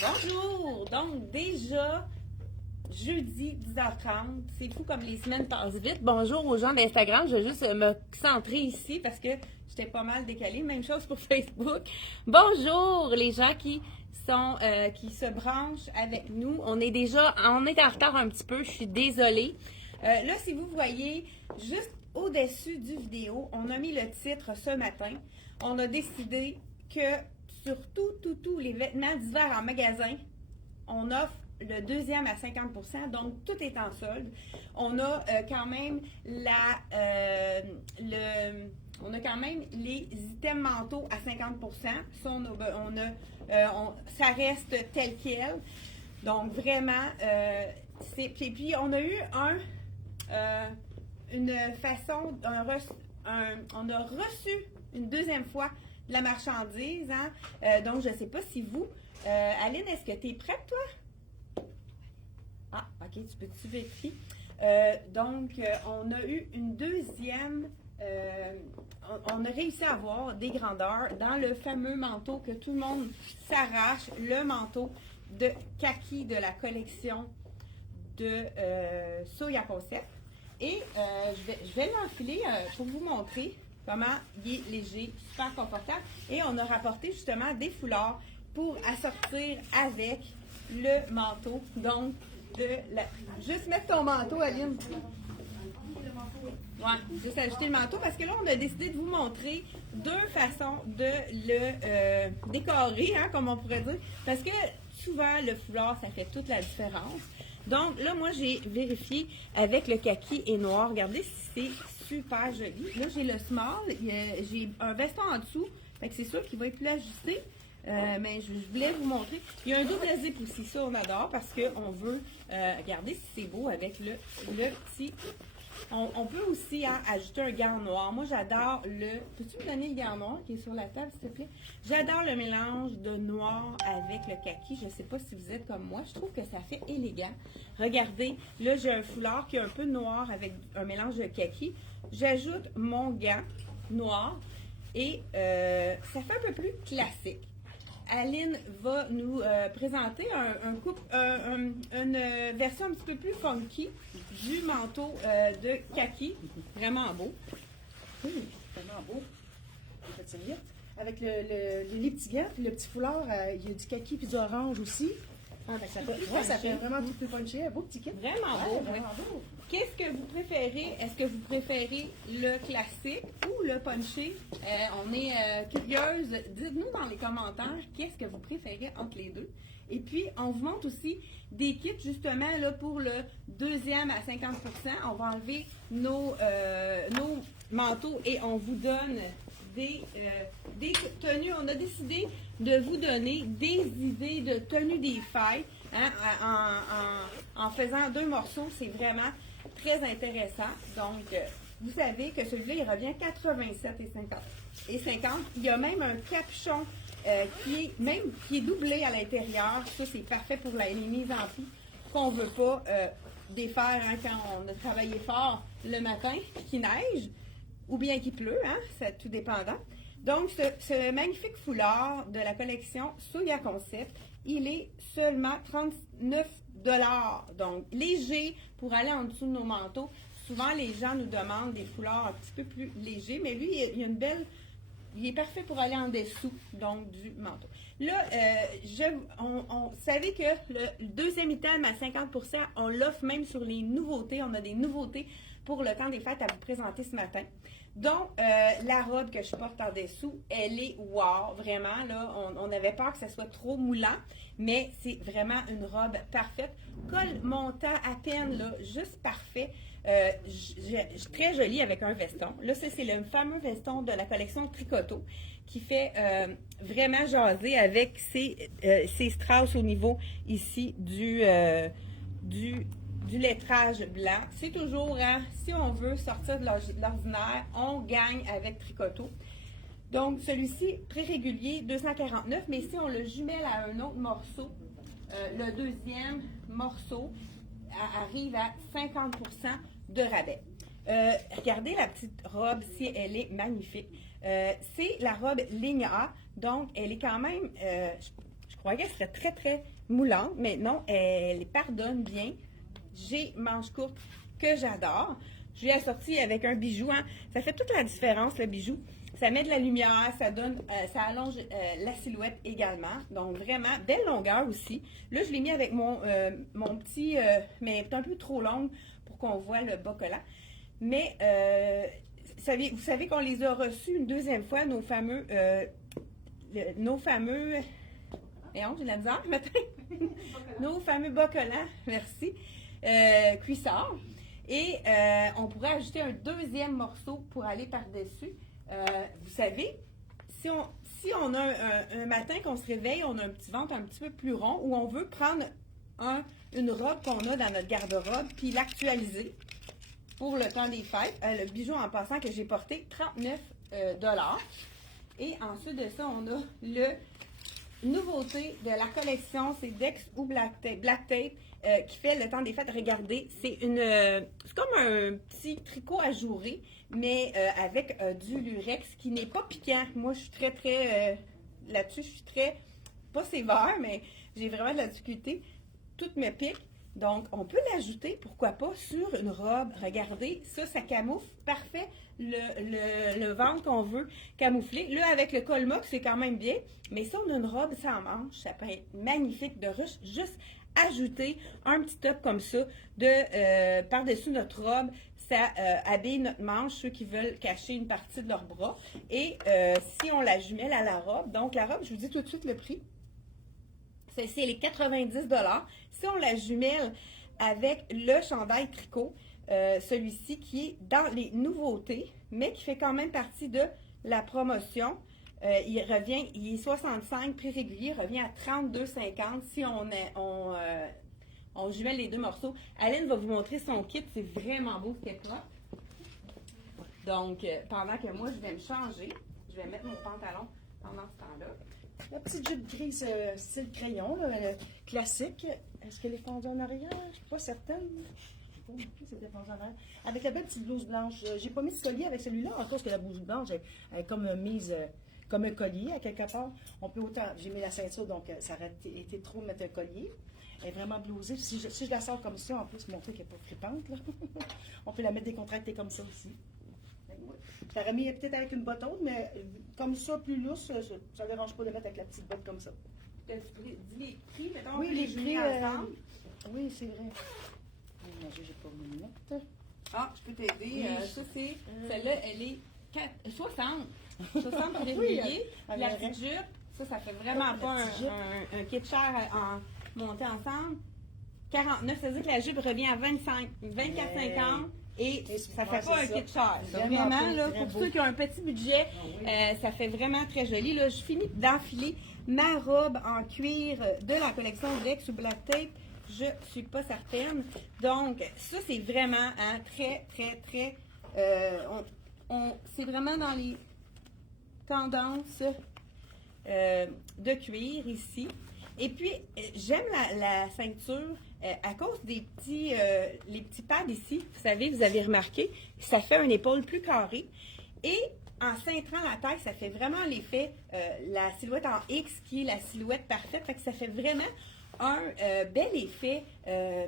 Bonjour! Donc, déjà, jeudi 10h30, c'est fou comme les semaines passent vite. Bonjour aux gens d'Instagram, je vais juste me centrer ici parce que j'étais pas mal décalée. Même chose pour Facebook. Bonjour les gens qui qui se branchent avec nous. On est en retard un petit peu, je suis désolée. Là, si vous voyez, juste au-dessus du vidéo, on a mis le titre ce matin. On a décidé que sur tous les vêtements d'hiver en magasin, on offre le deuxième à 50%, donc tout est en solde. On a quand même on a quand même les items manteaux à 50%. Ça, ça reste tel quel. Donc vraiment, puis on a eu une façon, on a reçu une deuxième fois de la marchandise. Hein? Donc je ne sais pas si vous, Aline, est-ce que tu es prête, toi? Ah, ok, tu peux-tu vérifier? Donc, on a eu une deuxième. On a réussi à avoir des grandeurs dans le fameux manteau que tout le monde s'arrache, le manteau de kaki de la collection de Soya Concept. Et je vais l'enfiler pour vous montrer comment il est léger, super confortable. Et on a rapporté justement des foulards pour assortir avec le manteau. Donc, juste mettre ton manteau, Aline. Ouais, juste ajouter le manteau parce que là, on a décidé de vous montrer deux façons de le décorer, hein, comme on pourrait dire. Parce que souvent, le foulard, ça fait toute la différence. Donc, là, moi, j'ai vérifié avec le kaki et noir. Regardez si c'est super joli. Là, j'ai le small. J'ai un veston en dessous. Fait que c'est sûr qu'il va être plus ajusté. Mais je voulais vous montrer. Il y a un double zip aussi. Ça, on adore parce qu'on veut regarder si c'est beau avec le petit. On peut aussi ajouter un gant noir. Moi, j'adore le... Peux-tu me donner le gant noir qui est sur la table, s'il te plaît? J'adore le mélange de noir avec le kaki. Je ne sais pas si vous êtes comme moi. Je trouve que ça fait élégant. Regardez, là, j'ai un foulard qui est un peu noir avec un mélange de kaki. J'ajoute mon gant noir et ça fait un peu plus classique. Aline va nous présenter une version un petit peu plus funky du manteau de kaki. Vraiment beau. Tellement beau. Les petites miettes. Avec les petits gants, puis le petit foulard, il y a du kaki puis du orange aussi. Ça fait vraiment tout plus punché. Un beau petit kit. Vraiment beau. Vraiment beau. Qu'est-ce que vous préférez? Est-ce que vous préférez le classique ou le punché? On est curieuse. Dites-nous dans les commentaires qu'est-ce que vous préférez entre les deux. Et puis, on vous montre aussi des kits justement là, pour le deuxième à 50%. On va enlever nos manteaux et on vous donne des tenues. On a décidé de vous donner des idées de tenues des fêtes en faisant deux morceaux. C'est vraiment très intéressant. Donc, vous savez que celui-là, il revient 87,50 $. Il y a même un capuchon qui est doublé à l'intérieur. Ça, c'est parfait pour les mises en pli qu'on ne veut pas défaire quand on a travaillé fort le matin, qu'il neige ou bien qu'il pleut, hein, c'est tout dépendant. Donc, ce magnifique foulard de la collection Soya Concept, il est seulement 39 $. Donc, léger pour aller en dessous de nos manteaux. Souvent, les gens nous demandent des foulards un petit peu plus légers, mais lui, il a une belle... Il est parfait pour aller en dessous, donc, du manteau. Là, vous savez que le deuxième item à 50%, on l'offre même sur les nouveautés. On a des nouveautés pour le temps des fêtes à vous présenter ce matin. Donc, la robe que je porte en dessous, elle est wow, vraiment, là, on avait peur que ça soit trop moulant, mais c'est vraiment une robe parfaite. Col montant à peine, là, juste parfait. Très joli avec un veston. Là, c'est le fameux veston de la collection Tricoto qui fait vraiment jaser avec ses strass au niveau ici du lettrage blanc. C'est toujours, hein, si on veut sortir de l'ordinaire, on gagne avec Tricoto. Donc, celui-ci, très régulier, 249, mais si on le jumelle à un autre morceau, le deuxième morceau arrive à 50% de rabais. Regardez la petite robe, si elle est magnifique. C'est la robe ligne A, donc elle est quand même, je croyais qu'elle serait très, très moulante, mais non, elle pardonne bien. J'ai manche courte que j'adore. Je l'ai assortie avec un bijou. Hein. Ça fait toute la différence, le bijou. Ça met de la lumière, ça allonge la silhouette également. Donc, vraiment, belle longueur aussi. Là, je l'ai mis avec mon petit, mais un peu trop longue pour qu'on voit le bas collant. Mais, vous savez qu'on les a reçus une deuxième fois, nos fameux... j'ai de la misère ce matin. Nos fameux bas collants, merci, cuissards. Et on pourrait ajouter un deuxième morceau pour aller par-dessus. Vous savez, si on a un matin qu'on se réveille, on a un petit ventre un petit peu plus rond, ou on veut prendre une robe qu'on a dans notre garde-robe, puis l'actualiser pour le temps des fêtes. Le bijou en passant que j'ai porté, 39 $. Et ensuite de ça, on a le nouveauté de la collection, c'est Dex ou Black Tape qui fait le temps des fêtes. Regardez, c'est comme un petit tricot ajouré, mais avec du lurex qui n'est pas piquant. Moi, je suis très, très là-dessus, je suis très, pas sévère, mais j'ai vraiment de la difficulté. Tout me pique. Donc, on peut l'ajouter, pourquoi pas, sur une robe. Regardez, ça camoufle parfait le ventre qu'on veut camoufler. Là, avec le col mock, c'est quand même bien. Mais si on a une robe sans manche, ça peut être magnifique de juste ajouter un petit top comme ça par-dessus notre robe. Ça habille notre manche, ceux qui veulent cacher une partie de leur bras. Et si on la jumelle à la robe, donc la robe, je vous dis tout de suite le prix. Celle-ci, elle est 90 $. Si on la jumelle avec le chandail tricot, celui-ci qui est dans les nouveautés, mais qui fait quand même partie de la promotion, il est 65 prix régulier, revient à 32,50 si on jumelle les deux morceaux. Aline va vous montrer son kit, c'est vraiment beau ce qu'elle-là. Donc, pendant que moi, je vais me changer, je vais mettre mon pantalon pendant ce temps-là. La petite jupe grise style crayon, là, classique. Est-ce qu'elle est fendue en arrière? Je ne suis pas certaine. C'était fendu en arrière. Avec la belle petite blouse blanche. J'ai pas mis de collier avec celui-là, en cause que la blouse blanche elle est comme mise comme un collier à quelque part. On peut autant. J'ai mis la ceinture, donc ça aurait été trop de mettre un collier. Elle est vraiment blousée. Si je la sors comme ça, en plus, montrer qu'elle n'est pas frippante, là. On peut la mettre décontractée comme ça aussi. Je l'aurais mis peut-être avec une botte haute, mais comme ça, plus lousse, ça ne dérange pas de mettre avec la petite botte comme ça. Tu as dit les prix, mettons, oui, les prix ensemble. Oui, c'est vrai. J'ai pas mes notes. Ah, je peux t'aider. Oui. Ça, c'est. Celle-là, elle est 60. 60 prix régulier. La petite jupe, ça fait vraiment pas un kit cher en monter ensemble. 49, ça veut dire que la jupe revient à 24,50. Et ça fait pas un kit cher. Vraiment, là, pour ceux qui ont un petit budget, ça fait vraiment très joli. Là, je finis d'enfiler ma robe en cuir de la collection Dex ou Black Tape. Je suis pas certaine. Donc, ça, c'est vraiment très, très, très... c'est vraiment dans les tendances de cuir ici. Et puis, j'aime la ceinture à cause des les petits pads ici. Vous savez, vous avez remarqué, ça fait une épaule plus carrée. Et en cintrant la taille, ça fait vraiment l'effet, la silhouette en X qui est la silhouette parfaite. Fait que ça fait vraiment un bel effet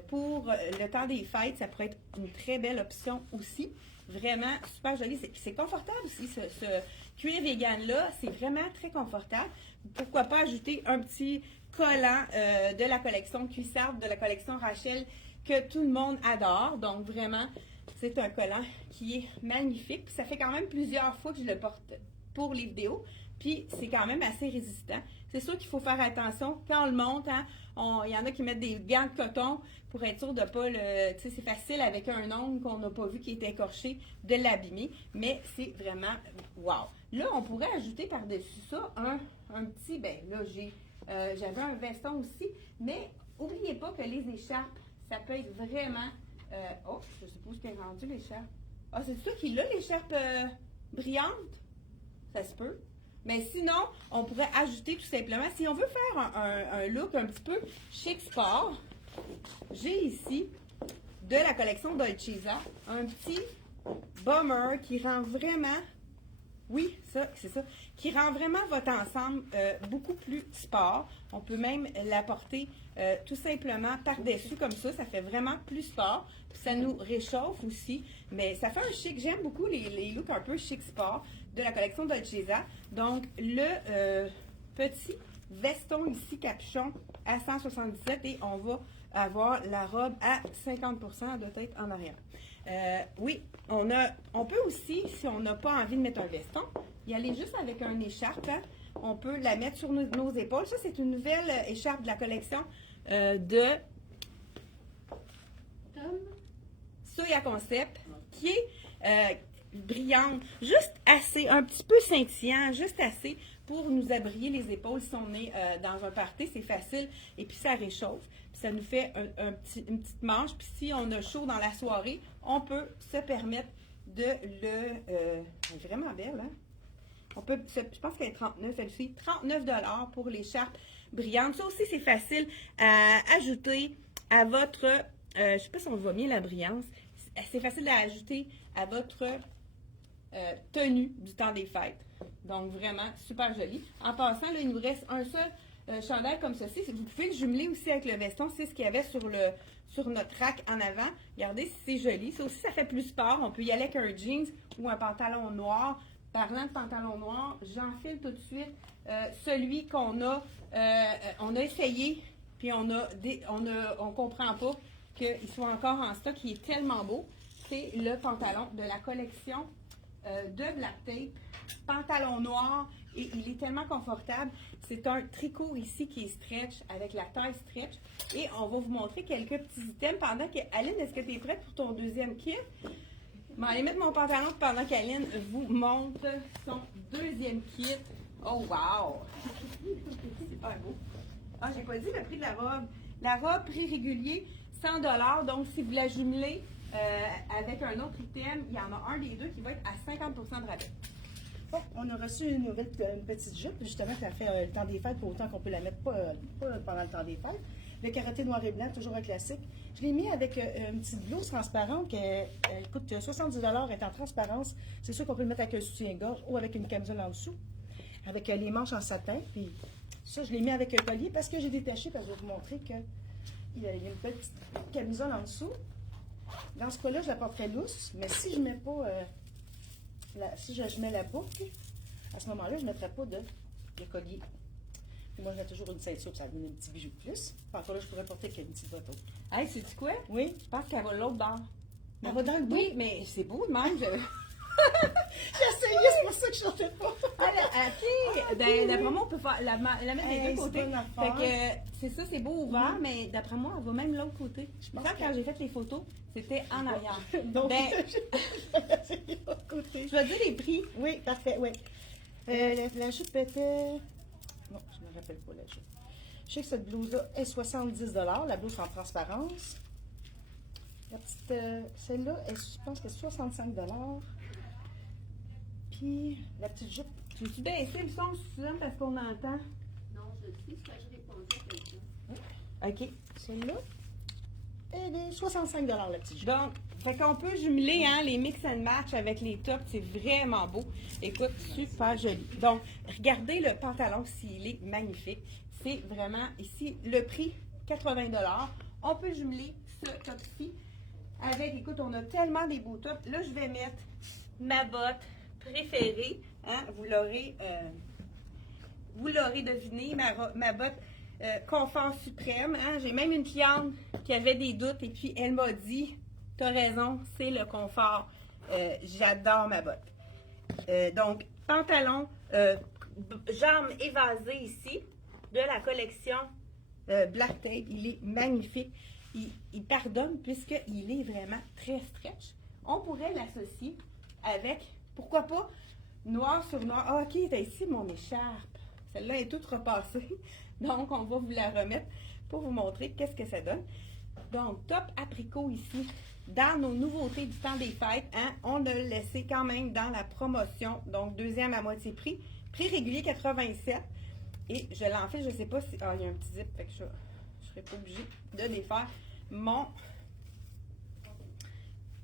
pour le temps des fêtes. Ça pourrait être une très belle option aussi. Vraiment super joli. C'est confortable aussi, ce cuir vegan-là. C'est vraiment très confortable. Pourquoi pas ajouter un petit collant de la collection cuissarde, de la collection Rachel, que tout le monde adore. Donc, vraiment, c'est un collant qui est magnifique. Puis ça fait quand même plusieurs fois que je le porte pour les vidéos. Puis, c'est quand même assez résistant. C'est sûr qu'il faut faire attention. Quand on le monte, il y en a qui mettent des gants de coton pour être sûr de pas le... Tu sais, c'est facile avec un ongle qu'on n'a pas vu qui est écorché de l'abîmer. Mais c'est vraiment... Wow! Là, on pourrait ajouter par-dessus ça un petit... Ben là, j'avais un veston aussi. Mais n'oubliez pas que les écharpes, ça peut être vraiment... oh, je suppose qu'elle est rendue l'écharpe. Ah, c'est ça qu'il a, l'écharpe brillante? Ça se peut. Mais sinon, on pourrait ajouter tout simplement, si on veut faire un look un petit peu chic sport, j'ai ici, de la collection Dolcezza, un petit bomber qui rend vraiment Oui, ça, c'est ça. Qui rend vraiment votre ensemble beaucoup plus sport. On peut même l'apporter tout simplement par-dessus comme ça. Ça fait vraiment plus sport. Puis ça nous réchauffe aussi. Mais ça fait un chic. J'aime beaucoup les looks un peu chic sport de la collection Dolce Vita. Donc, le petit veston ici, capuchon, à 177 et on va avoir la robe à 50 elle doit être en arrière. Oui, on peut aussi, si on n'a pas envie de mettre un veston, y aller juste avec un écharpe. Hein. On peut la mettre sur nos épaules. Ça, c'est une nouvelle écharpe de la collection de Soya Concept qui est brillante, juste assez, un petit peu scintillant, juste assez pour nous abrier les épaules si on est dans un party. C'est facile et puis ça réchauffe. Puis ça nous fait une petite manche. Puis si on a chaud dans la soirée, on peut se permettre de le... elle est vraiment belle, hein? Je pense qu'elle est 39, elle aussi. 39 $ pour l'écharpe brillante. Ça aussi, c'est facile à ajouter à votre... je ne sais pas si on voit bien la brillance. C'est facile à ajouter à votre tenue du temps des fêtes. Donc, vraiment, super joli. En passant, là, il nous reste un seul chandail comme ceci. Vous pouvez le jumeler aussi avec le veston. C'est ce qu'il y avait sur notre rack en avant. Regardez, c'est joli. Ça aussi, ça fait plus sport. On peut y aller avec un jeans ou un pantalon noir. Parlant de pantalon noir, j'enfile tout de suite celui qu'on a, on a essayé, puis on comprend pas qu'il soit encore en stock, il est tellement beau. C'est le pantalon de la collection de Black Tape, pantalon noir, et il est tellement confortable. C'est un tricot ici qui est stretch, avec la taille stretch, et on va vous montrer quelques petits items pendant que, Aline, est-ce que tu es prête pour ton deuxième kit? Je vais aller mettre mon pantalon pendant qu'Aline vous montre son deuxième kit. Oh, wow! C'est super beau. Ah, j'ai pas dit le prix de la robe. La robe, prix régulier, 100 $. Donc, si vous la jumelez avec un autre item, il y en a un des deux qui va être à 50 % de rabais. Bon, on a reçu une petite jupe, justement, qui a fait le temps des fêtes, pour autant qu'on peut la mettre pas pendant le temps des fêtes. Le carotté noir et blanc, toujours un classique. Je l'ai mis avec une petite blouse transparente qui coûte 70 $, est en transparence. C'est sûr qu'on peut le mettre avec un soutien-gorge ou avec une camisole en dessous, avec les manches en satin. Puis ça, je l'ai mis avec un collier parce que j'ai détaché, parce que je vais vous montrer qu'il y a une petite camisole en dessous. Dans ce cas-là, je la porterai lousse, mais si je mets pas, si je mets la boucle, à ce moment-là, je ne mettrai pas de collier. Puis moi, j'ai toujours une ceinture, ça donne un petit bijou de plus. Encore là, je pourrais porter avec une petite botte. Hey, sais-tu quoi? Oui. Je pense qu'elle va l'autre bord. Elle va dans le dos? Oui, mais c'est beau de même. J'ai essayé, c'est pour ça que je ne sortais pas. OK. D'après moi, on peut faire, la mettre des deux côtés. Fait que c'est ça, c'est beau ouvert, mais d'après moi, elle va même l'autre côté. Je pense que quand j'ai fait les photos, c'était en arrière. Donc, ben, je l'autre côté. Je vais dire les prix. Oui, parfait, oui. La jupe était... Non, je ne me rappelle pas la jupe. Je sais que cette blouse-là est 70 $. La blouse en transparence. La petite... celle-là, je pense qu'elle est 65 $. Puis, la petite jupe... J'ai-tu baissé le son, Suzanne, parce qu'on entend? Non, je sais, c'est que je répondais à quelqu'un. OK. Celle-là, elle est 65 $, la petite jupe. Donc, fait qu'on peut jumeler les mix and match avec les tops, c'est vraiment beau. Écoute, super joli. Donc, regardez le pantalon s'il est magnifique. C'est vraiment ici le prix 80 $. On peut jumeler ce top-ci avec, écoute, on a tellement des beaux tops. Là, je vais mettre ma botte préférée. Hein? Vous l'aurez deviné, ma botte confort suprême. Hein? J'ai même une cliente qui avait des doutes et puis elle m'a dit, t'as raison, c'est le confort. J'adore ma botte. Donc, pantalon, jambes évasées ici, de la collection Black Tape. Il est magnifique. Il pardonne puisqu'il est vraiment très stretch. On pourrait l'associer avec, pourquoi pas, noir sur noir. Ah, OK, t'as ici mon écharpe. Celle-là est toute repassée. Donc, on va vous la remettre pour vous montrer qu'est-ce que ça donne. Donc, top apricot ici. Dans nos nouveautés du temps des fêtes, hein, on l'a laissé quand même dans la promotion. Donc, deuxième à moitié prix. Prix régulier 87. Et je l'enfile, je ne sais pas si... Ah, il y a un petit zip, fait que je ne serai pas obligée de défaire mon...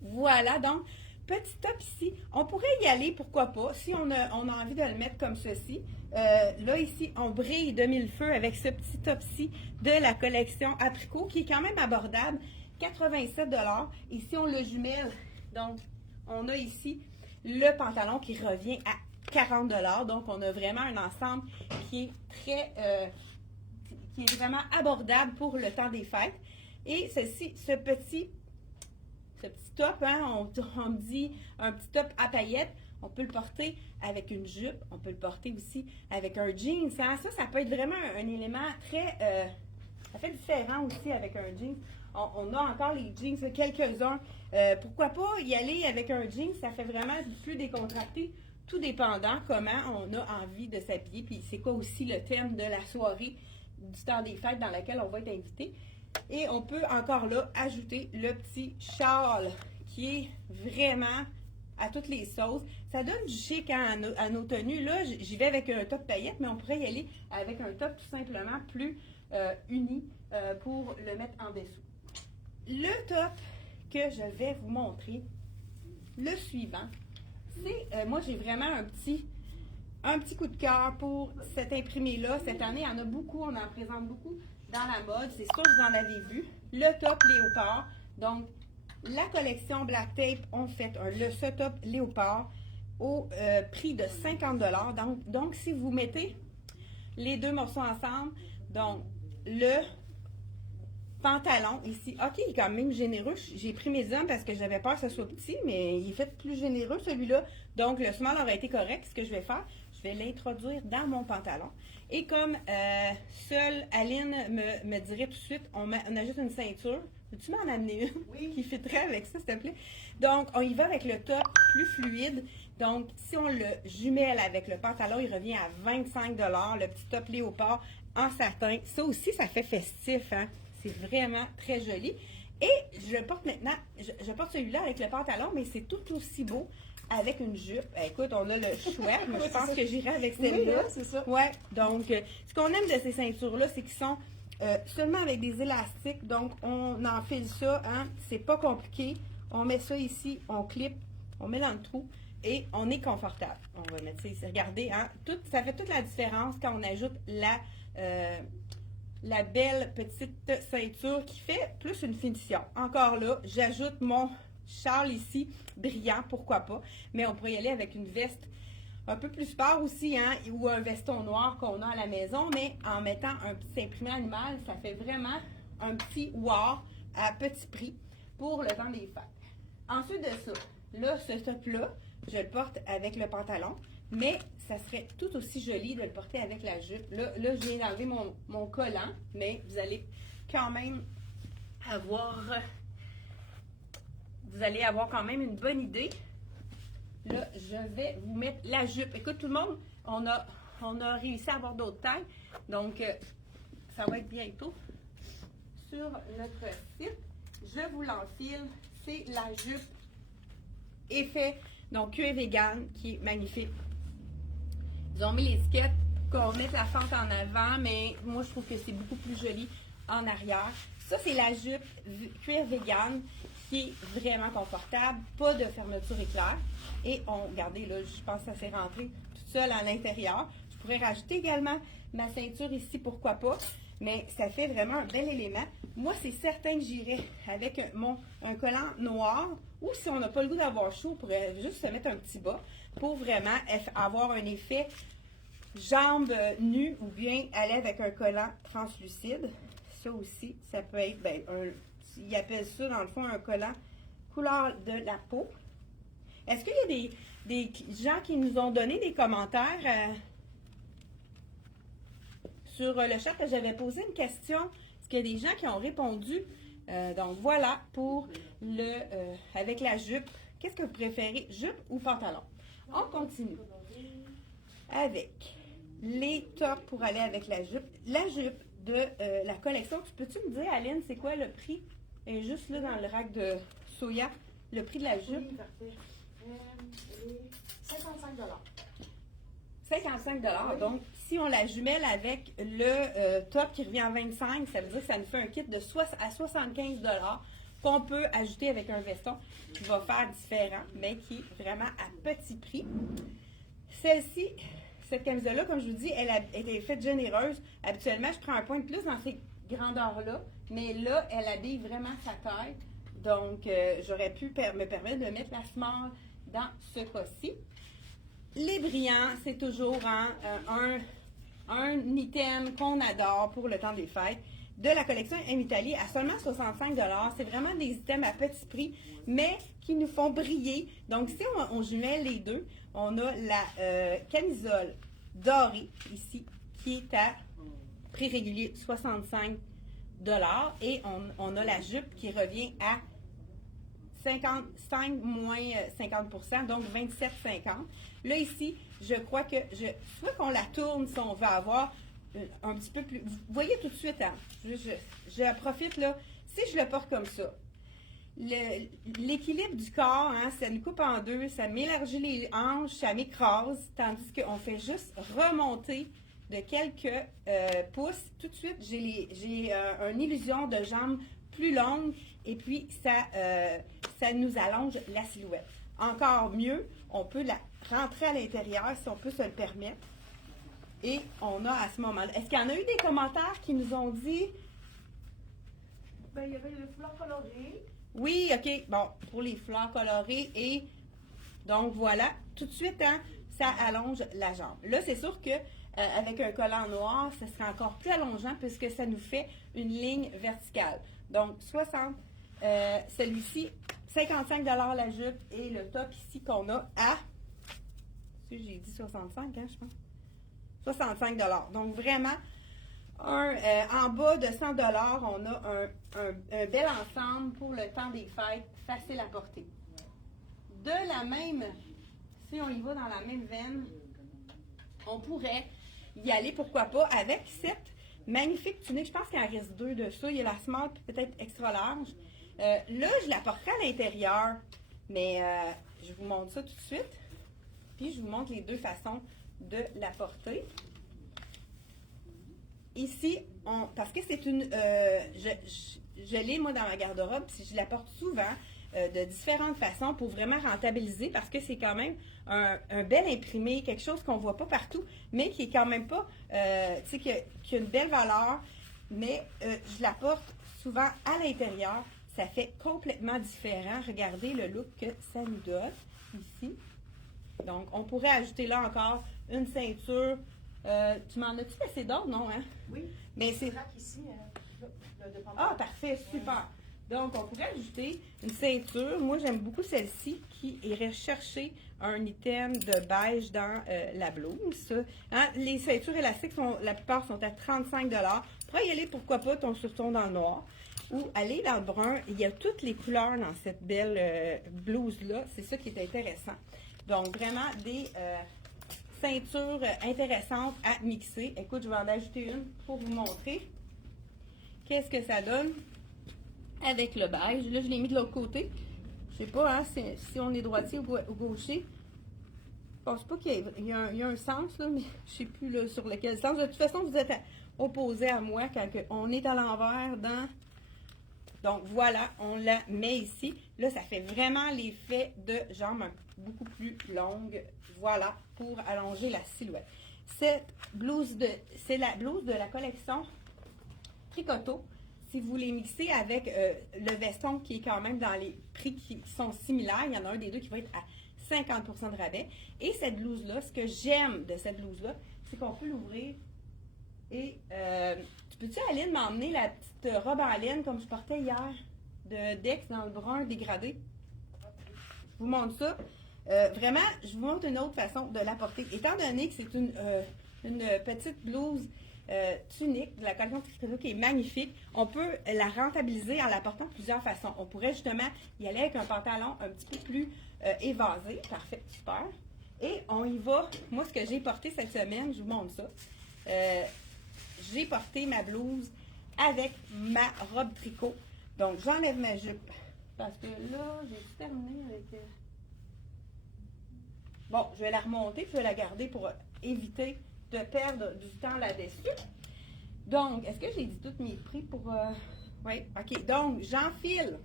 Voilà, donc, petit top ici, on pourrait y aller, pourquoi pas, si on a envie de le mettre comme ceci. Là, ici, on brille de mille feux avec ce petit top-ci de la collection Apricot, qui est quand même abordable, 87 $. Ici, on le jumelle, donc on a ici le pantalon qui revient à 40 $. Donc, on a vraiment un ensemble qui est vraiment abordable pour le temps des fêtes. Et ce petit top, hein, on me dit un petit top à paillettes, on peut le porter avec une jupe, on peut le porter aussi avec un jeans. Hein. Ça peut être vraiment un élément très... ça fait différent aussi avec un jeans. On a encore les jeans, quelques-uns. Pourquoi pas y aller avec un jeans, ça fait vraiment plus décontracté, tout dépendant comment on a envie de s'habiller. Puis c'est quoi aussi le thème de la soirée du temps des fêtes dans laquelle on va être invité. Et on peut encore là ajouter le petit châle qui est vraiment à toutes les sauces. Ça donne du chic à nos tenues. Là, j'y vais avec un top paillette, mais on pourrait y aller avec un top tout simplement plus uni pour le mettre en dessous. Le top que je vais vous montrer, le suivant, c'est, moi j'ai vraiment un petit coup de cœur pour cet imprimé-là. Cette année, il y en a beaucoup, on en présente beaucoup dans la mode. C'est sûr que vous en avez vu. Le top léopard. Donc, la collection Black Tape ont fait ce top léopard au prix de 50 $. Donc, si vous mettez les deux morceaux ensemble, donc le pantalon ici, ok, il est quand même généreux. J'ai pris mes hommes parce que j'avais peur que ce soit petit, mais il est fait plus généreux celui-là. Donc, le small aurait été correct. Ce que je vais faire, je vais l'introduire dans mon pantalon. Et comme seule Aline me dirait tout de suite, on ajoute une ceinture. Peux-tu m'en amener une Oui. qui fitterait avec ça, s'il te plaît? Donc, on y va avec le top plus fluide. Donc, si on le jumelle avec le pantalon, il revient à 25 $. Le petit top léopard en satin. Ça aussi, ça fait festif, hein? C'est vraiment très joli. Et je porte maintenant, je porte celui-là avec le pantalon, mais c'est tout aussi beau avec une jupe. Écoute, on a le choix, mais je pense que j'irai avec celle-là. Oui, c'est ça. Ouais, donc, ce qu'on aime de ces ceintures-là, c'est qu'ils sont seulement avec des élastiques. Donc, on enfile ça, hein, c'est pas compliqué. On met ça ici, on clip, on met dans le trou et on est confortable. On va mettre ça ici. Regardez, hein, ça fait toute la différence quand on ajoute la belle petite ceinture qui fait plus une finition. Encore là, j'ajoute mon châle ici, brillant, pourquoi pas. Mais on pourrait y aller avec une veste un peu plus sport aussi, hein, ou un veston noir qu'on a à la maison, mais en mettant un petit imprimé animal, ça fait vraiment un petit wow à petit prix pour le temps des fêtes. Ensuite de ça, là, ce top-là, je le porte avec le pantalon, mais ça serait tout aussi joli de le porter avec la jupe. Là je viens d'enlever mon collant, mais vous allez quand même avoir... Vous allez avoir quand même une bonne idée. Là, je vais vous mettre la jupe. Écoute, tout le monde, on a réussi à avoir d'autres tailles. Donc, ça va être bientôt sur notre site. Je vous l'enfile. C'est la jupe effet, donc cuir vegan, qui est magnifique. Ils ont mis l'étiquette qu'on mette la fente en avant, mais moi, je trouve que c'est beaucoup plus joli en arrière. Ça, c'est la jupe cuir vegan qui est vraiment confortable, pas de fermeture éclair. Et regardez, là, je pense que ça s'est rentré tout seul à l'intérieur. Je pourrais rajouter également ma ceinture ici, pourquoi pas, mais ça fait vraiment un bel élément. Moi, c'est certain que j'irai avec un collant noir, ou si on n'a pas le goût d'avoir chaud, on pourrait juste se mettre un petit bas pour vraiment avoir un effet jambes nues ou bien aller avec un collant translucide. Ça aussi, ça peut être, ils appellent ça dans le fond un collant couleur de la peau. Est-ce qu'il y a des gens qui nous ont donné des commentaires sur le chat que j'avais posé une question? Est-ce qu'il y a des gens qui ont répondu? Donc voilà pour avec la jupe. Qu'est-ce que vous préférez, jupe ou pantalon? On continue avec les tops pour aller avec la jupe. La jupe de la collection. Peux-tu me dire, Aline, c'est quoi le prix? Elle est juste là dans le rack de Soya. Le prix de la jupe? Oui, parfait. 55 $. 55 $. Oui. Donc, si on la jumelle avec le top qui revient à 25, ça veut dire que ça nous fait un kit de à 75 $. qu'on peut ajouter avec un veston qui va faire différent, mais qui est vraiment à petit prix. Celle-ci, cette camisole-là, comme je vous dis, elle a été faite généreuse. Habituellement, je prends un point de plus dans ces grandeurs-là, mais là, elle habille vraiment sa taille. Donc, j'aurais pu me permettre de mettre la small dans ce cas-ci. Les brillants, c'est toujours un item qu'on adore pour le temps des fêtes de la collection Italie à seulement 65 $. C'est vraiment des items à petit prix, mais qui nous font briller. Donc, si on jumelle les deux, on a la camisole dorée ici, qui est à prix régulier 65 $. Et on a la jupe qui revient à 55 moins 50 %, donc 27,50. Là, ici, je crois que soit qu'on la tourne si on veut avoir un petit peu plus. Vous voyez tout de suite, hein, je profite là. Si je le porte comme ça, l'équilibre du corps, hein, ça nous coupe en deux, ça m'élargit les hanches, ça m'écrase, tandis qu'on fait juste remonter de quelques pouces. Tout de suite, j'ai une illusion de jambes plus longue et puis ça nous allonge la silhouette. Encore mieux, on peut la rentrer à l'intérieur si on peut se le permettre. Et on a à ce moment-là. Est-ce qu'il y en a eu des commentaires qui nous ont dit? Ben, il y avait le fleurs colorées. Oui, OK. Bon, pour les fleurs colorées et donc voilà, tout de suite, hein, ça allonge la jambe. Là, c'est sûr que avec un collant noir, ça serait encore plus allongeant puisque ça nous fait une ligne verticale. Donc, 60, celui-ci, 55 $ la jupe et le top ici qu'on a à, si j'ai dit 65, hein, je pense, 65 $. Donc, vraiment, en bas de 100 $, on a un bel ensemble pour le temps des fêtes, facile à porter. De la même, si on y va dans la même veine, on pourrait y aller, pourquoi pas, avec cette magnifique tunique. Je pense qu'il en reste deux de ça. Il y a la smart, peut-être extra large. Là, je la porterai à l'intérieur, mais je vous montre ça tout de suite. Puis, je vous montre les deux façons de la porter. Ici, parce que c'est une... je l'ai, moi, dans ma garde-robe, puis je la porte souvent de différentes façons pour vraiment rentabiliser, parce que c'est quand même un bel imprimé, quelque chose qu'on ne voit pas partout, mais qui est quand même pas... tu sais, qui a une belle valeur, mais je la porte souvent à l'intérieur. Ça fait complètement différent. Regardez le look que ça nous donne ici. Donc, on pourrait ajouter là encore une ceinture. Tu m'en as-tu laissé d'autres, non? Hein? Oui. Mais c'est... Ici, Ah, parfait, super. Donc, on pourrait ajouter une ceinture. Moi, j'aime beaucoup celle-ci qui irait chercher un item de beige dans la blouse. Hein? Les ceintures élastiques, la plupart sont à 35 $. On pourrait y aller, pourquoi pas, sur ton dans le noir. Ou aller dans le brun. Il y a toutes les couleurs dans cette belle blouse-là. C'est ça qui est intéressant. Donc, vraiment des ceintures intéressantes à mixer. Écoute, je vais en ajouter une pour vous montrer qu'est-ce que ça donne avec le beige. Là, je l'ai mis de l'autre côté. Je sais pas hein, si on est droitier ou gaucher. Je pense pas qu'il y a un sens, là, mais je sais plus là, sur lequel sens. De toute façon, vous êtes opposé à moi quand on est à l'envers dans... Donc, voilà, on la met ici. Là, ça fait vraiment l'effet de jambes beaucoup plus longues. Voilà, pour allonger la silhouette. Cette blouse, c'est la blouse de la collection Tricoto. Si vous les mixez avec le veston qui est quand même dans les prix qui sont similaires, il y en a un des deux qui va être à 50 % de rabais. Et cette blouse-là, ce que j'aime de cette blouse-là, c'est qu'on peut l'ouvrir. Et tu peux-tu, Aline, m'emmener la petite robe en laine comme je portais hier de Dex dans le brun dégradé? Je vous montre ça. Vraiment, je vous montre une autre façon de la porter. Étant donné que c'est une petite blouse tunique de la collection Tricoto qui est magnifique, on peut la rentabiliser en la portant de plusieurs façons. On pourrait justement y aller avec un pantalon un petit peu plus évasé. Parfait, super. Et on y va. Moi, ce que j'ai porté cette semaine, je vous montre ça. J'ai porté ma blouse avec ma robe tricot. Donc, j'enlève ma jupe. Parce que là, j'ai terminé avec... Bon, je vais la remonter, je vais la garder pour éviter de perdre du temps là-dessus. Donc, est-ce que j'ai dit tous mes prix pour... Oui, OK. Donc, j'enfile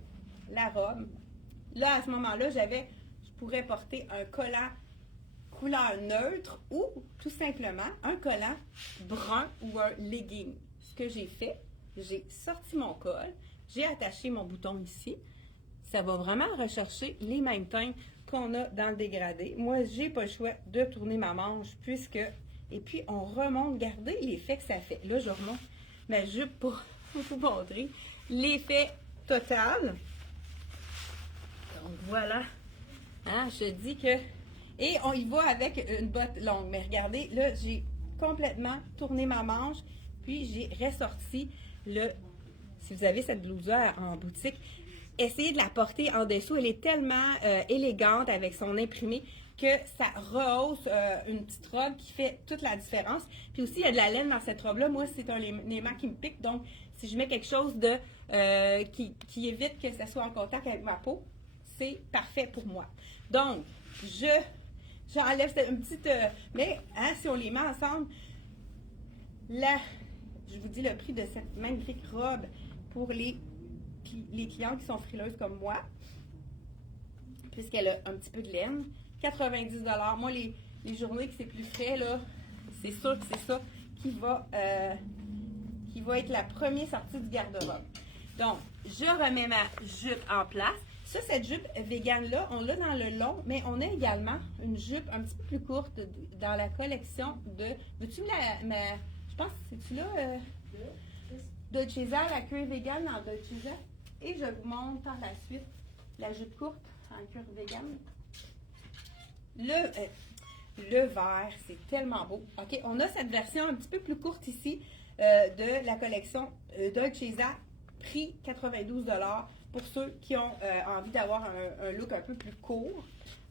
la robe. Là, à ce moment-là, je pourrais porter un collant couleur neutre ou tout simplement un collant brun ou un legging. Ce que j'ai fait, j'ai sorti mon col, j'ai attaché mon bouton ici. Ça va vraiment rechercher les mêmes teintes qu'on a dans le dégradé. Moi, j'ai pas le choix de tourner ma manche et puis on remonte, regardez l'effet que ça fait. Là, je remonte ma jupe pour vous montrer l'effet total. Donc voilà, hein, je dis que... Et on y va avec une botte longue. Mais regardez, là, j'ai complètement tourné ma manche, puis j'ai ressorti si vous avez cette blouse-là en boutique, essayez de la porter en dessous. Elle est tellement élégante avec son imprimé que ça rehausse une petite robe qui fait toute la différence. Puis aussi, il y a de la laine dans cette robe-là. Moi, c'est un élément qui me pique. Donc, si je mets quelque chose qui évite que ça soit en contact avec ma peau, c'est parfait pour moi. Donc, j'enlève une petite... mais, hein, si on les met ensemble, je vous dis le prix de cette magnifique robe pour les clients qui sont frileuses comme moi, puisqu'elle a un petit peu de laine. 90 $. Moi, les journées que c'est plus frais, là, c'est sûr que c'est ça qui va être la première sortie du garde-robe. Donc, je remets ma jupe en place. Ça, cette jupe vegan-là, on l'a dans le long, mais on a également une jupe un petit peu plus courte dans la collection de... Veux-tu je pense que c'est-tu là? Dolce Vita, la cuir vegan dans Dolce Vita. Et je vous montre par la suite la jupe courte en cuir vegan. Le vert, c'est tellement beau. OK, on a cette version un petit peu plus courte ici de la collection Dolce Vita, prix 92 $ pour ceux qui ont envie d'avoir un look un peu plus court.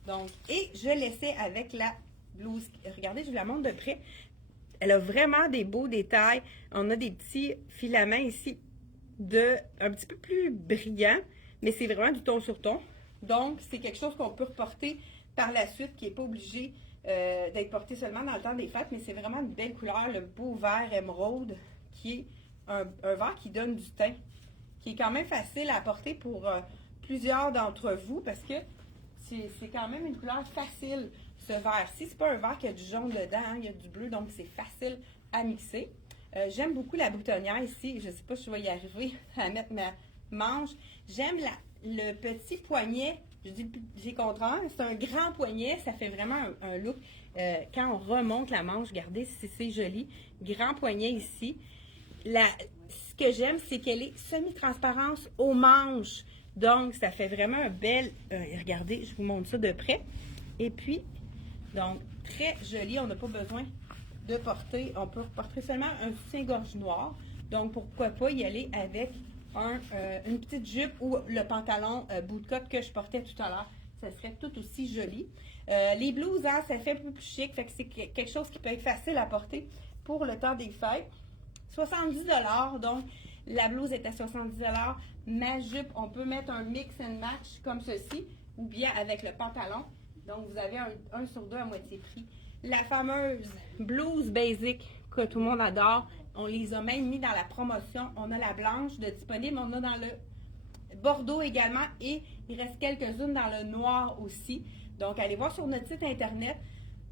Donc, et je laissais avec la blouse. Regardez, je vous la montre de près. Elle a vraiment des beaux détails. On a des petits filaments ici un petit peu plus brillants, mais c'est vraiment du ton sur ton. Donc, c'est quelque chose qu'on peut reporter par la suite, qui n'est pas obligé d'être porté seulement dans le temps des fêtes, mais c'est vraiment une belle couleur, le beau vert émeraude, qui est un vert qui donne du teint, qui est quand même facile à porter pour plusieurs d'entre vous, parce que c'est quand même une couleur facile, ce vert-ci. C'est pas un vert qui a du jaune dedans, hein, il y a du bleu, donc c'est facile à mixer. J'aime beaucoup la boutonnière ici. Je ne sais pas si je vais y arriver à mettre ma manche. J'aime le petit poignet. Je dis j'ai contraire. C'est un grand poignet. Ça fait vraiment un look. Quand on remonte la manche, regardez si c'est joli. Grand poignet ici. Ce que j'aime, c'est qu'elle est semi-transparence aux manches. Donc, ça fait vraiment un bel... regardez, je vous montre ça de près. Et puis, donc, très joli. On n'a pas besoin de porter, on peut porter seulement un soutien-gorge noir. Donc, pourquoi pas y aller avec une petite jupe ou le pantalon bootcut que je portais tout à l'heure. Ça serait tout aussi joli. Les blouses, hein, ça fait un peu plus chic. Fait que c'est quelque chose qui peut être facile à porter pour le temps des fêtes. 70 $. Donc, la blouse est à 70 $. Ma jupe, on peut mettre un mix and match comme ceci ou bien avec le pantalon. Donc, vous avez un sur deux à moitié prix. La fameuse blouse basic que tout le monde adore, on les a même mis dans la promotion. On a la blanche de disponible, on a dans le bordeaux également et il reste quelques-unes dans le noir aussi. Donc, allez voir sur notre site internet.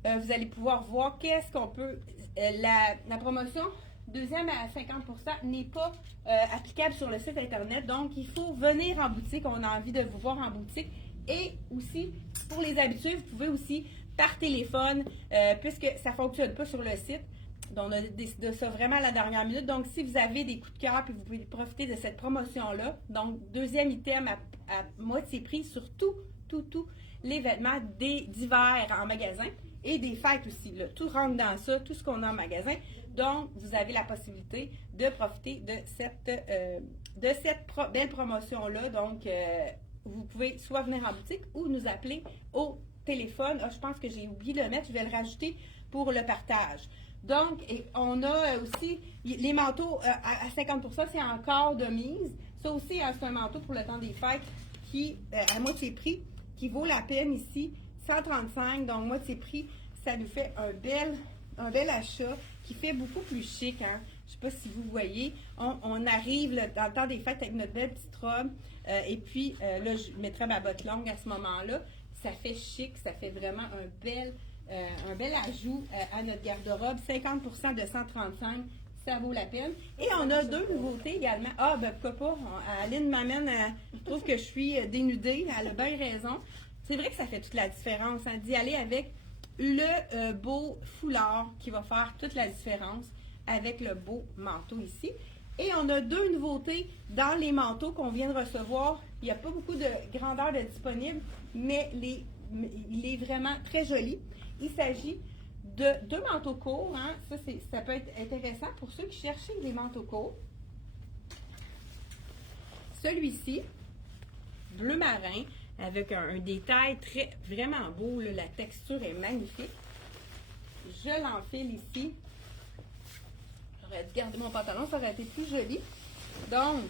Vous allez pouvoir voir qu'est-ce qu'on peut... la promotion deuxième à 50% n'est pas applicable sur le site internet. Donc, il faut venir en boutique. On a envie de vous voir en boutique. Et aussi, pour les habitués, vous pouvez aussi par téléphone, puisque ça ne fonctionne pas sur le site. Donc, on a décidé ça vraiment à la dernière minute. Donc, si vous avez des coups de cœur, puis vous pouvez profiter de cette promotion-là. Donc, deuxième item à moitié prix sur tous les vêtements d'hiver en magasin et des fêtes aussi. Là. Tout rentre dans ça, tout ce qu'on a en magasin. Donc, vous avez la possibilité de profiter de cette belle promotion-là. Donc, vous pouvez soit venir en boutique ou nous appeler au téléphone. Ah, je pense que j'ai oublié de le mettre. Je vais le rajouter pour le partage. Donc, on a aussi les manteaux à 50%, c'est encore de mise. Ça aussi, c'est un manteau pour le temps des fêtes qui, à moitié prix, qui vaut la peine ici, 135. Donc, moitié prix, ça nous fait un bel achat qui fait beaucoup plus chic. Hein? Je sais pas si vous voyez. On arrive là, dans le temps des fêtes avec notre belle petite robe. Et puis, là, je mettrai ma botte longue à ce moment-là. Ça fait chic, ça fait vraiment un bel ajout à notre garde-robe. 50% de 135, ça vaut la peine. Et on a deux nouveautés également. Ah, ben pourquoi pas. Aline m'amène, je trouve que je suis dénudée. Elle a bien raison. C'est vrai que ça fait toute la différence, hein, d'y aller avec le beau foulard qui va faire toute la différence avec le beau manteau ici. Et on a deux nouveautés dans les manteaux qu'on vient de recevoir. Il n'y a pas beaucoup de grandeur de disponible, mais il est vraiment très joli. Il s'agit de deux manteaux courts. Hein. Ça peut être intéressant pour ceux qui cherchent des manteaux courts. Celui-ci, bleu marin, avec un détail vraiment beau. Là. La texture est magnifique. Je l'enfile ici. J'aurais dû garder mon pantalon, ça aurait été plus joli. Donc,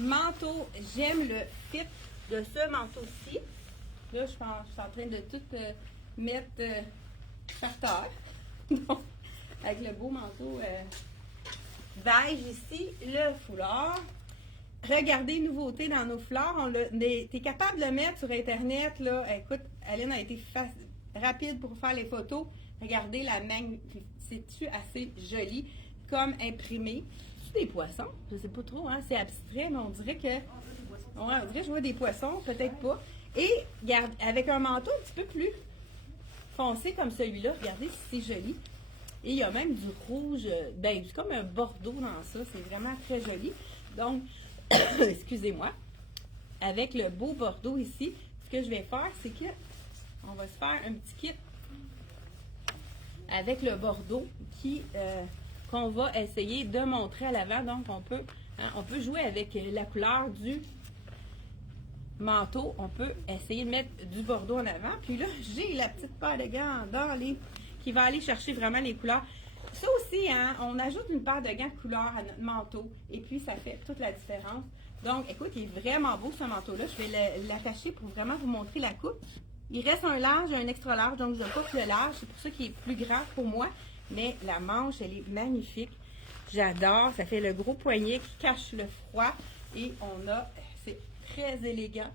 manteau, j'aime le fit de ce manteau-ci. Là, je suis en train de tout mettre par terre. Donc, avec le beau manteau beige ici, le foulard. Regardez, nouveauté dans nos foulards. Tu es capable de le mettre sur Internet. Là. Écoute, Aline a été rapide pour faire les photos. Regardez la magnifique. C'est-tu assez joli comme imprimé? C'est des poissons? Je ne sais pas trop. Hein? C'est abstrait, mais on dirait que... Ouais, on dirait que je vois des poissons. Peut-être pas. Et regarde, avec un manteau un petit peu plus foncé comme celui-là. Regardez, c'est joli. Et il y a même du rouge. Ben, c'est comme un bordeaux dans ça. C'est vraiment très joli. Donc, excusez-moi, avec le beau bordeaux ici, ce que je vais faire, c'est que on va se faire un petit kit avec le bordeaux qu'on va essayer de montrer à l'avant. Donc, on peut jouer avec la couleur du manteau. On peut essayer de mettre du bordeaux en avant. Puis là, j'ai la petite paire de gants qui va aller chercher vraiment les couleurs. Ça aussi, hein, on ajoute une paire de gants couleur à notre manteau et puis ça fait toute la différence. Donc, écoute, il est vraiment beau ce manteau-là. Je vais l'attacher pour vraiment vous montrer la coupe. Il reste un large et un extra large, donc je coupe le large. C'est pour ça qu'il est plus grand pour moi. Mais la manche, elle est magnifique. J'adore. Ça fait le gros poignet qui cache le froid. Et c'est très élégant.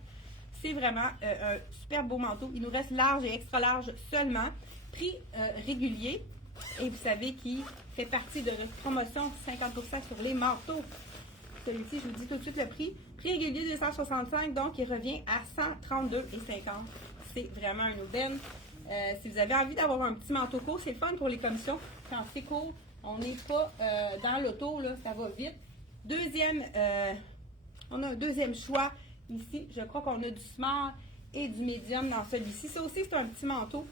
C'est vraiment un super beau manteau. Il nous reste large et extra large seulement. Prix régulier. Et vous savez qu'il fait partie de notre promotion 50% sur les manteaux. Celui-ci, je vous dis tout de suite le prix. Prix régulier 265, donc il revient à 132,50. C'est vraiment une aubaine. Si vous avez envie d'avoir un petit manteau court, c'est le fun pour les commissions. Quand c'est court, on n'est pas dans l'auto, là, ça va vite. On a un deuxième choix ici. Je crois qu'on a du small et du medium dans celui-ci. Ça aussi, c'est un petit manteau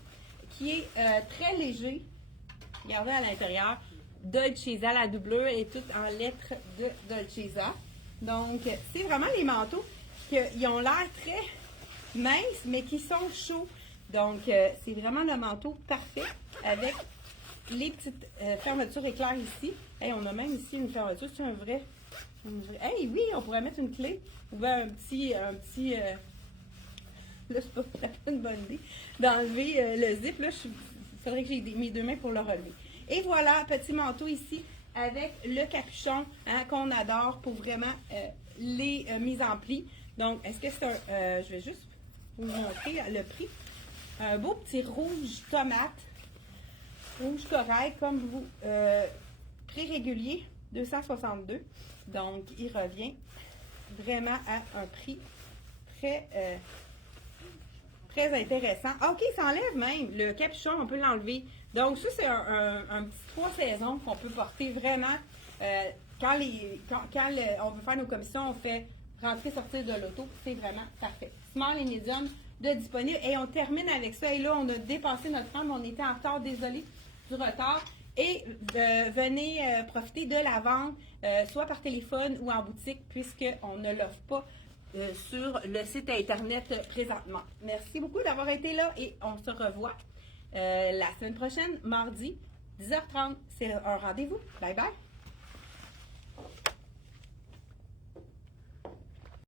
qui est très léger. Regardez à l'intérieur, Dolcezza, la doublure est toute en lettres de Dolcezza. Donc, c'est vraiment les manteaux qui ont l'air très minces, mais qui sont chauds. Donc, c'est vraiment le manteau parfait avec les petites fermetures éclairs ici. Hey, on a même ici une fermeture, c'est un vrai. Hey, oui, on pourrait mettre une clé ou bien un petit là, c'est pas une bonne idée d'enlever le zip. Là, il faudrait que j'ai mes deux mains pour le relever. Et voilà, petit manteau ici avec le capuchon qu'on adore pour vraiment les mises en pli. Donc, est-ce que c'est un... je vais juste vous montrer le prix. Un beau petit rouge tomate, rouge corail, comme vous, prix régulier, 262. Donc, il revient vraiment à un prix très... très intéressant. Ah, OK, ça enlève même. Le capuchon, on peut l'enlever. Donc, ça, c'est un petit 3 saisons qu'on peut porter vraiment. Quand on veut faire nos commissions, on fait rentrer, sortir de l'auto. C'est vraiment parfait. Small et medium de disponible. Et on termine avec ça. Et là, on a dépassé notre temps, mais on était en retard. Désolé du retard. Et venez profiter de la vente, soit par téléphone ou en boutique, puisqu'on ne l'offre pas sur le site Internet présentement. Merci beaucoup d'avoir été là et on se revoit la semaine prochaine, mardi, 10h30. C'est un rendez-vous. Bye bye!